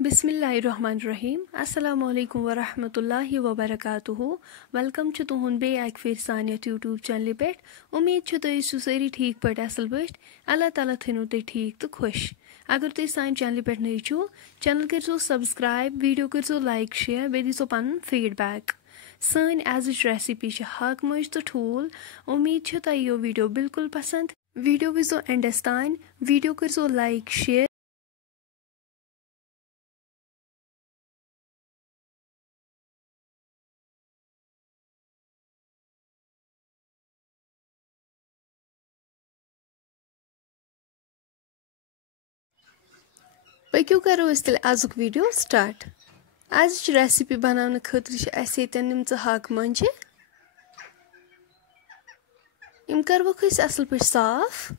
बिस्मिल्लाहिर्रहमानिर्रहीम अस्सलाम वालेकुम व रहमतुल्लाहि व बरकातुहु। वेलकम छ तुहुंद बे एक फिर सान यूट्यूब चैनल पे। उम्मीद छ तुम सु सारी ठीक पे असल पे। अल्लाह ताला थनु तुम ठीक तो खुश। अगर तुम सान चैनल पे नई छो चैनल करो सब्सक्राइब, वीडियो करो लाइक शेयर, बे दीसो पन फीडबैक। सान एज रेसिपी हाक मंज तो ठूल। उम्मीद छ तुम यो वीडियो बिल्कुल पसंद। वीडियो विजो एंडस तान, वीडियो करो लाइक शेयर। पक्यो करो तेल आजुक वीडियो स्टार्ट। आज रेसिपी बनाने खतर निम हाक मंजे। इम करवोक असल पे साफ।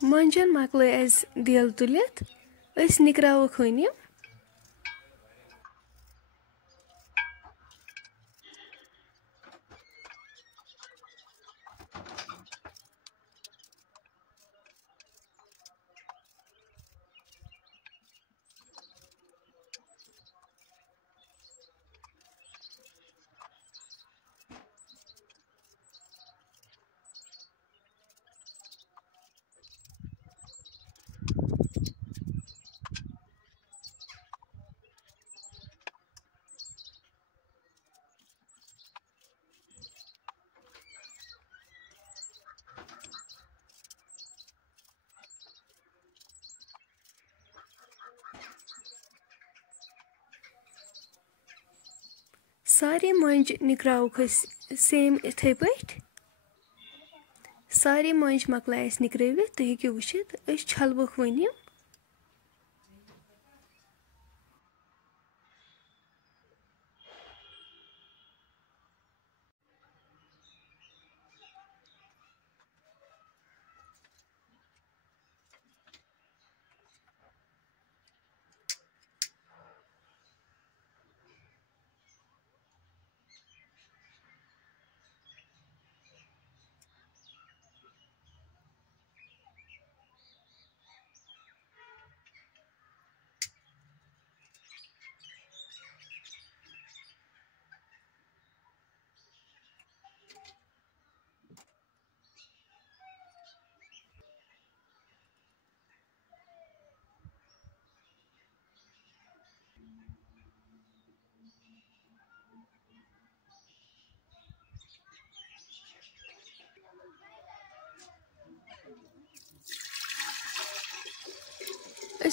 मंजन मकल दिल तुलित निकरावक वन। सारे मंज निकरावक सेम इथे पे। सारे मंज मकल निकरावित तुम हेकु वुचित छलवक वन।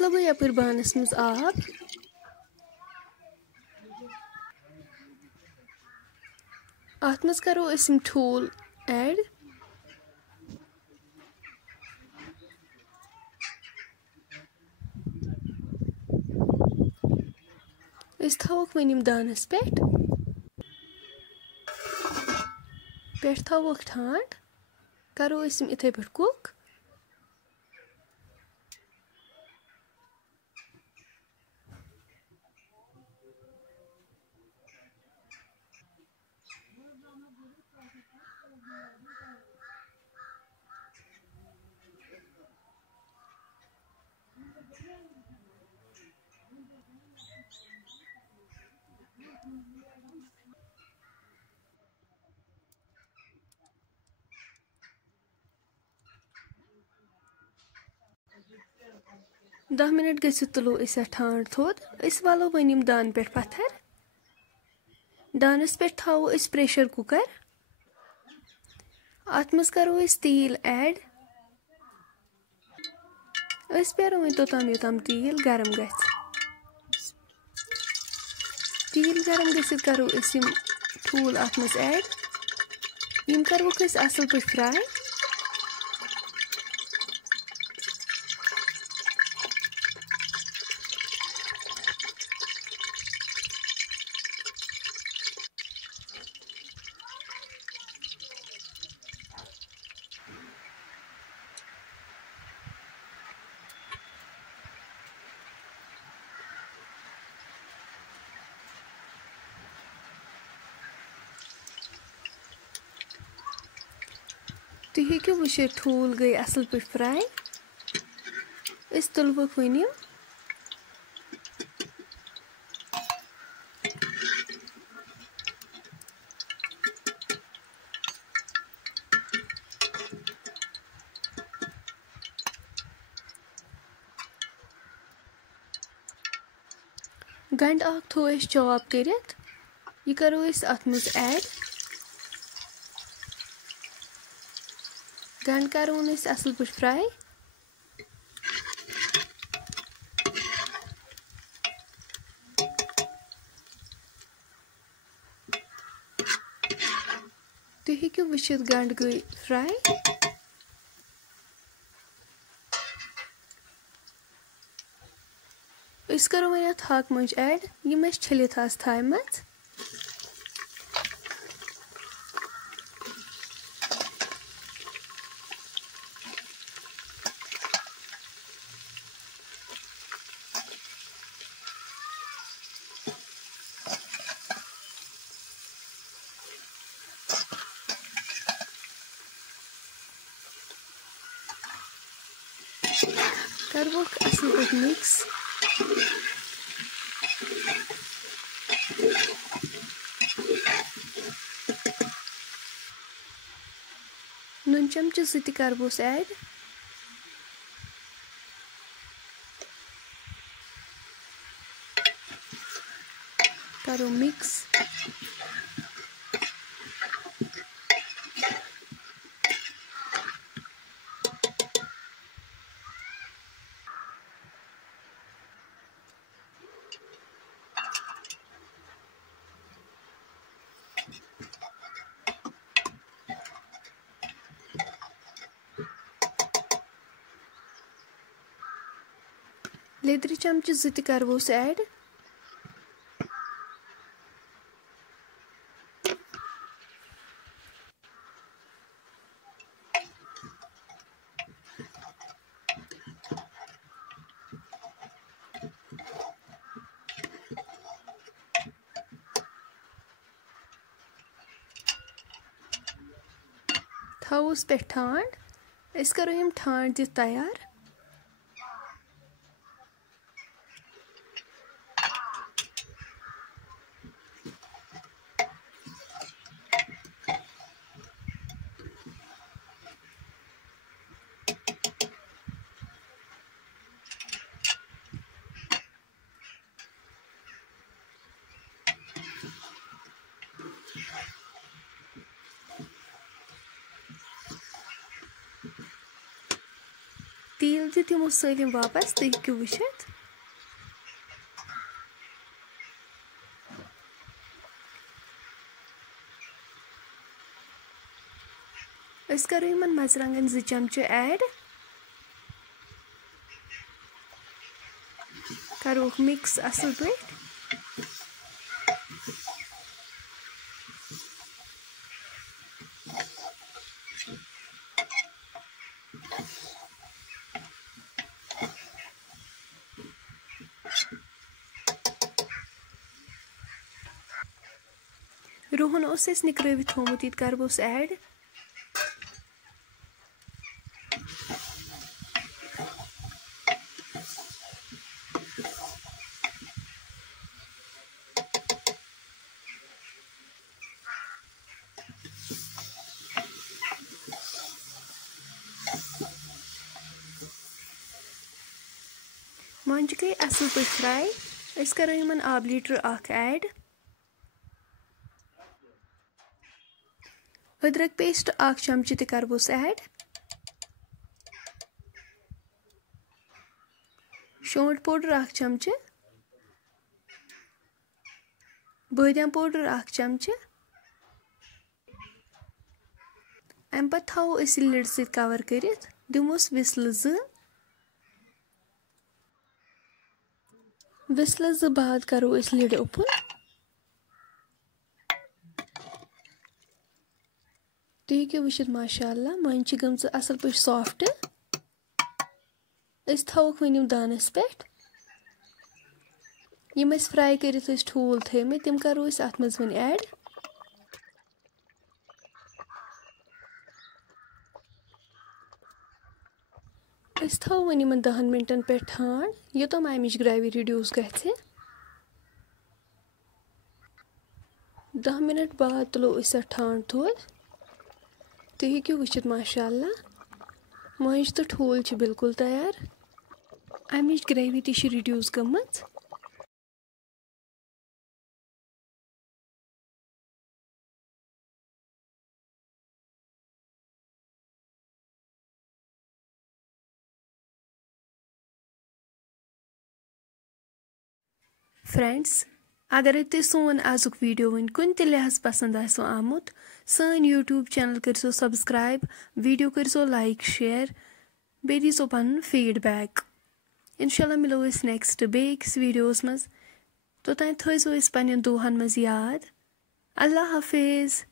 लगो यपर बानस मज आब। अत मज करो ठूल ऐड। थवक वन दानस पे। पेट थोक ठंड करो इथे पे कुक। दह मिनट गसित तुलो ठंड थोद वालो वन दान पे पत्थर। दानस पे थो प्रेशर कुकर। अत मज करो तेल ऐड। पेरो वो तोताम योताम तेल गरम गछ। तेल गरम गसित करो ठूल अत मज ऐड। यम करोक असल पे फ्राई। तुम हेकु वुचित ठूल गई असल पे फ्राई। तुलवक वन गंड अख थो चॉप करित। यह करो अत मज ऐड। गंड करोन असल पे फ्राई। तुम हेकु वुचित गंड गई फ्राई। करो वन हाक मंज ऐड यम छलित थामत। करवोक असल पे मिक्स। नुन चमचे सत करवोस ऐड। करो मिक्स। लेदरि चमचे सत करवोस ऐड। थोस पे ठंड। करो यम ठंड दित तैयार। तेल दित यमो सलिम वापस तुम हेकु वुचित। करो यमन मरचंगन 2 चमचे ऐड। करो मिक्स असल पे। रुहन ओस अस निकरवित थोमुत इत करबोस ऐड मंज गई असल पे फ्राई अस करो यमन आब लीटर अख ऐड अदरक पेस्ट 1 चमचे ते करबोस ऐड शोंठ पाउडर 1 चमचे बादाम पाउडर 1 चमचे अम पत थावो अस लिड सत कवर करित दिमोस विसल 2 विसल 2 बाद करो अस लिड ओपन तुम वुचित माशाअल्लाह मंज गमज असल पे सॉफ्ट अस थवक वन दानस पे यम फ्राई करित ठूल थे तम करो अत मज वन ऐड अस थव वन यमन 10 मिनटन पे ठाण योतम अमिच ग्रेवी रिड्यूस गथे 10 मिनट बाद तुलो अस ठाण थोल तुम हेकु वुचित माशाअल्लाह मंज तो ठूल बिल्कुल तैयार अमिच ग्रेवी ती रिड्यूस गमच फ्रेंड्स अगर तुम सोन आजुक वीडियो वन कुन ते लिहाज पसंद आसो आमुत सन YouTube channel करसो subscribe video करसो like share बे दीसो पन फीडबैक इंशाल्लाह मिलो इस नेक्स्ट बेक्स वीडियोस मज तो ताई थोइसो इस पन्न दुहन मज याद अल्लाह हाफिज।